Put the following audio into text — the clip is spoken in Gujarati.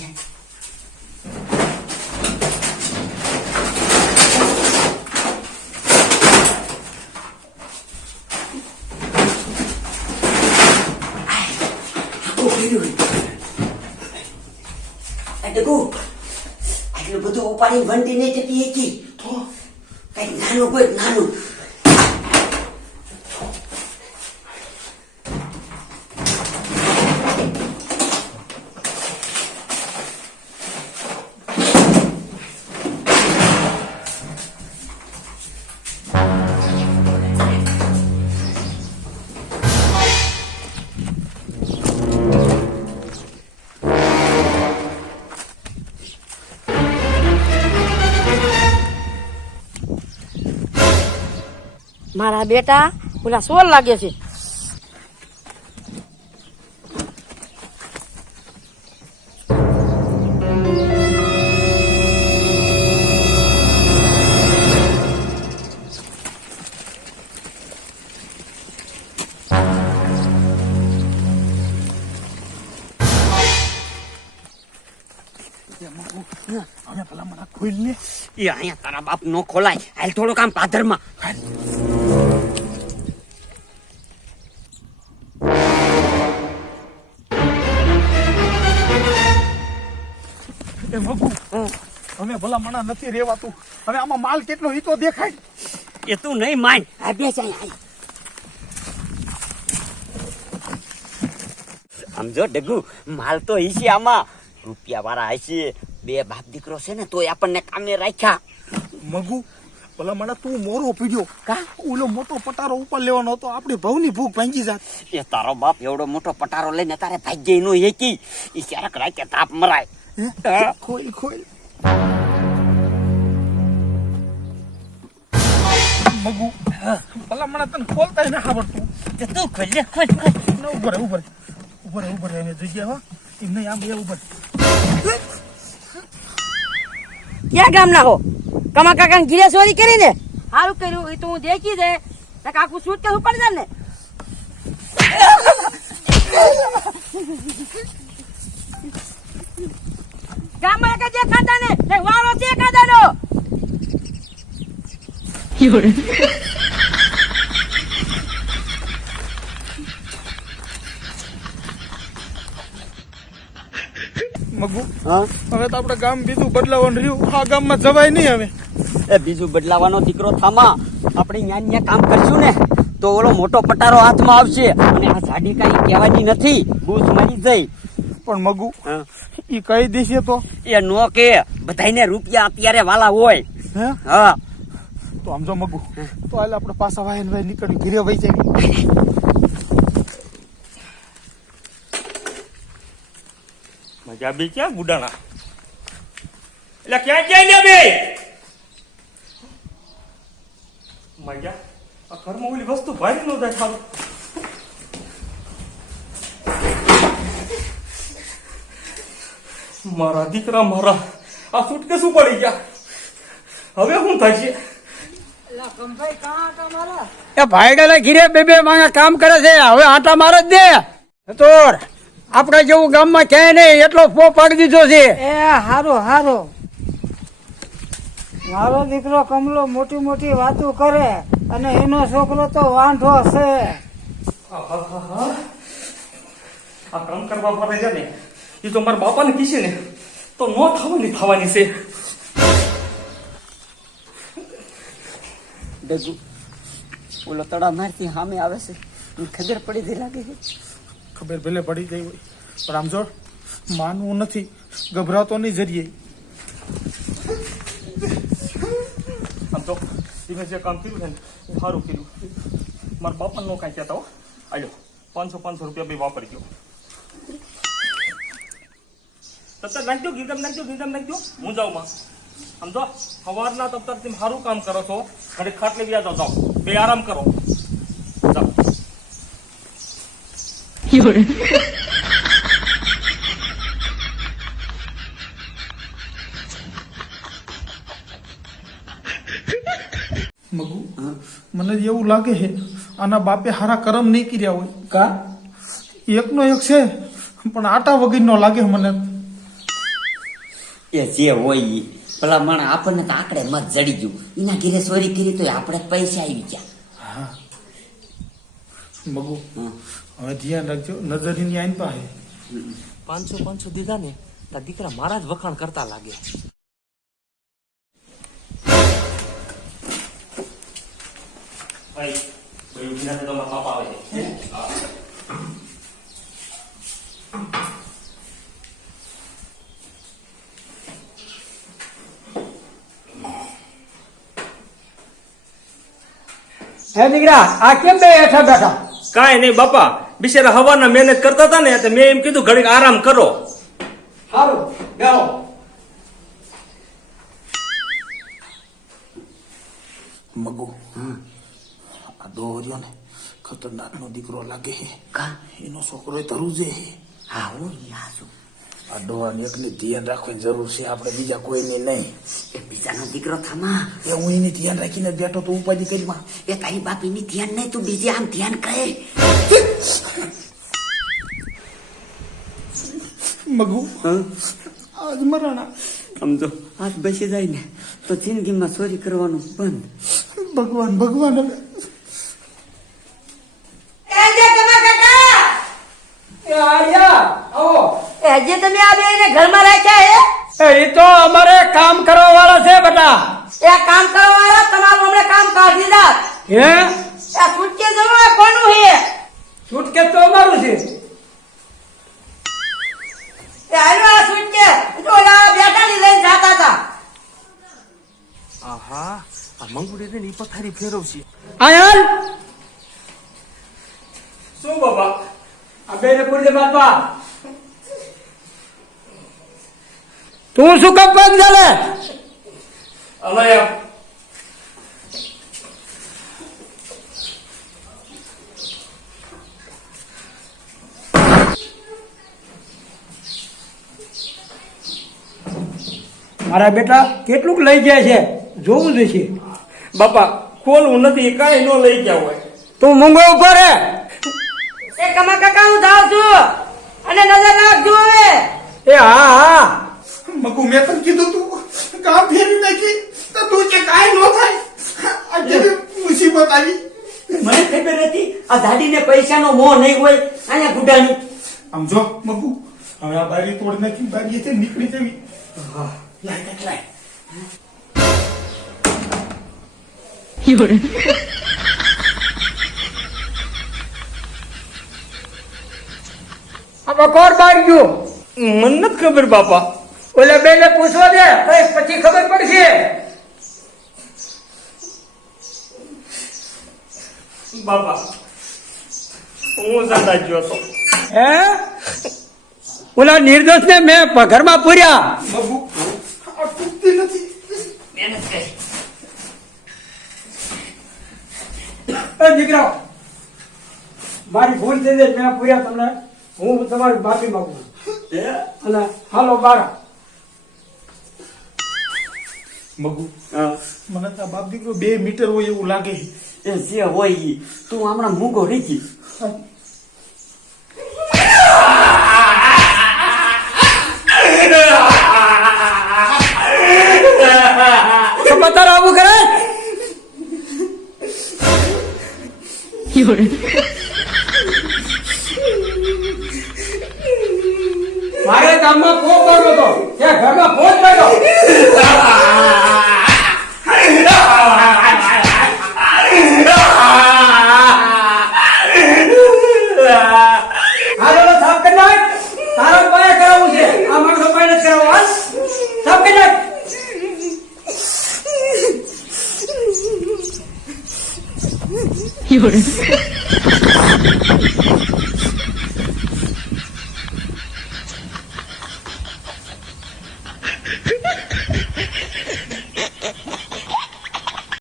આ આટલું બધું ઉપાડી વંટી નહીં જતી તો કઈ નાનું કોઈ નાનું. મારા બેટા ઓલા સોર લાગે છે અમે પેલા મને ખોલ લે એ અહીંયા તારા બાપ નો ખોલાય હાલ થોડુંક આમ પાદરમાં એ મગુ અમે ભલા મણા નથી રેવાતું. હવે આમાં માલ કેટલો ઈ તો દેખાય? એ તું નહીં માન. આ બે. આમ જો ડગુ માલ તો હશે આમાં. રૂપિયા વાળા હશે બે બાપ દીકરો છે ને તોય આપણને કામે રાખ્યા. મગુ ભલા મને તું મોરો પીડ્યો. કા? ઓલો મોટો પટારો ઉપર લેવાનો હતો. આપણી ભવની ભૂખ ભાંગી જાત. એ તારો બાપ એવડો મોટો પટારો લઈને તારે ભાગ્ય નો એકી એ ક્યારેક રાતે તાપ મરાય. ખોલ ખોલ. મગુ. ભલા મને તને ખોલતા ન આવડતું. કે તું ખોલ લે ખોલ ખોલ. ના ઉભર ઉભર. ઉભર ઉભર એને જગ્યા હો. એમ આમ એ ઉભર. ક્યાં ગામ ના હો? કમા કાકા ગીરે ચોરી કરી ને સારું કર્યું એ તો હું દેખી દે. નકર કાકુ શૂટ કે ઉપર જા ને ગામમાં એક જ ખાતા ને એ વાળો છે ખાતાનો મગુ હવે તો આપણે ગામ બીજું બદલાવાનું રહ્યું. આ ગામમાં જવાય નહીં હવે. એ બીજું બદલાવાનો દીકરો થામા. આપણે ન્યા ન્યા કામ કરશું ને તો ઓલો મોટો પટારો હાથમાં આવશે. અને આ સાડી કઈ કહેવાની નથી. બૂથ મરી જઈ. પણ મગુ. ઈ કઈ દેશે તો? એ નો કે બધાને રૂપિયા અત્યારે વાલા હોય. હા? તો આમ જો મગુ. તો હાલ આપણે પાછા વાયન ભાઈ નીકળી ઘીરે વહી જાય મજા બી ક્યાં ગુડાણા એટલે ક્યાં ક્યાં લે બે? મજા? આ ઘરમાં ઓલી વસ્તુ ભારી નો થાય મારા દીકરા મારા આ સુટકે શું પડી ગયા. હવે શું થશે એ ભાઈડાના ઘીરે બે બે માણસ કામ કરે છે. હવે આટા માર જ દે. તો આપણે જેવું ગામમાં ક્યાંય નહીં એટલો ફો પાડી દીધો છે. એ હારો હારો. મારો દીકરો કમલો મોટી મોટી વાતો કરે અને એનો છોકરો તો વાંઢો છે. આ કામ કરવા પડે છે ને એ તો મારા બાપાને કીશે ને તો ન થવાની થવાની છે. ડગુ ઓલો તડા મારતી સામે આવે છે. ખબર પડી ગઈ લાગે છે. ખબર ભલે પડી ગઈ હોય પણ આમ જો માનવું નથી ગભરાતો નહીં જરીએ. આમ તો એને જે કામ કર્યું છે ને સારું કર્યું. મારા બાપા નો કાંઈ કહેતા હો. આવ્યો પાંચસો પાંચસો રૂપિયા બી વાપરી ગયો તબ તક નાખજો ગીધમ નાખજો ગીધમ નાખજો હું જાઉં માં સમજો સવારના તબ તક તમે સારું કામ કરો છો ઘડી ખાટ લેવી જાઓ જાઓ બે આરામ કરો જાઓ મગુ મને એવું લાગે છે આના બાપે હારા કરમ નહીં કર્યા હોય કા એકનો એક છે પણ આટા વગરનો લાગે મને એ જે હોય એ ભલા માણા આપણને તો આકડે મત જડી ગયું. એના ઘીરે ચોરી કરી તો આપણે પૈસા આવી ગયા. મગુ. હવે ધ્યાન રાખજો નજરની આઈન પાસે. પાંચસો પાંચસો દીધા ને તા દીકરા મારા જ વખાણ કરતા લાગે. ભાઈ ભાઈ ઉઠીને તો મારા પાપા આવે છે. હે દીકરા આ કેમ બે હેઠા બેઠા? કાંઈ નહીં બાપા બિચારા હવાના મહેનત કરતા હતા ને તો મેં એમ કીધું ઘડીક આરામ કરો. સારું બેહો. મગુ આ દોર્યો ને ખતરનાક નો દીકરો લાગે છે. કા? એનો છોકરો તરુ છે. હા હું યાદ આ ડોહાને એકને ધ્યાન રાખવાની જરૂર છે આપણે બીજા કોઈની નહીં. એ બીજાનો દીકરો થમા. એ હું એની ધ્યાન રાખીને બેઠો તો ઉપાધિ કરીમાં એ તારી બાપીની ધ્યાન નહીં તું બીજે આમ ધ્યાન કરે. મગુ આજ મરાણા. સમજો આજ બેસી જાય ને તો જિંદગીમાં ચોરી કરવાનું બંધ. ભગવાન ભગવાન હવે એ જે કમા કાકા એ આર્યા હજી તમે આ બેયને ઘરમાં રાખ્યા હે? એ તો અમારે કામ કરવા વાળા છે બેટા. એ કામ કરવા વાળા તમારું હમણાં કામ કાઢી દીધા હે? આ સુટકે જવો કોનું હે? છૂટકે તો અમારું છે. એ હાલો આ સુટકે તો ઓલા બેટાની લઈને જાતા હતા. આહા આ મંગુડી ને પથારી ફેરવશે. આયલ! શું બાબા આ બે ને પૂરી દે બાપા. તું શું કપ પગ ચાલે? અલયા મારા બેટા કેટલુંક લઈ જાય છે. જોવું જોઈશે બાપા ખોલવું નથી કાંઈ ન લઈ ગયા હોય. તું મૂંગો ઊભો રે. એ કમા કાકા હું જાઉં છું. અને નજર રાખજો એ હા હા. મગુ મેં તને કીધું તું કામ ફેરી નાખી તો તું કે કાંઈ ન થાય. આ કેવી મુસીબત આવી. મને ખબર હતી આ દાડીને પૈસાનો મોહ નહીં હોય અહીંયા ગુડાની. આમ જો મગુ હવે આ બારી તોડ નાખી બારી નીકળી જવી. લાય બાર ગયું? મને નથી ખબર બાપા. ઓલે બેને પૂછવા દે કઈ પછી ખબર પડશે. બાપા હું સાદા ગયો તો હે? ઓલા નિર્દોષ ને મેં ઘરમાં પૂર્યા. બાબુ આ તૂટતી નથી. મહેનત કરી. એ દીકરા મારી ભૂલ થઈ જાય મેં પૂર્યા તમને. હું તમારી માફી માંગુ છું. અને હાલો બારા. મગુ. મને તો બાપ દીકરો બે મીટર હોય એવું લાગે. એ જે હોય ઈ તું હમણાં મૂંગો રીકી તારે આવું કરે? મારે ગામમાં ફોન કરવો 有人。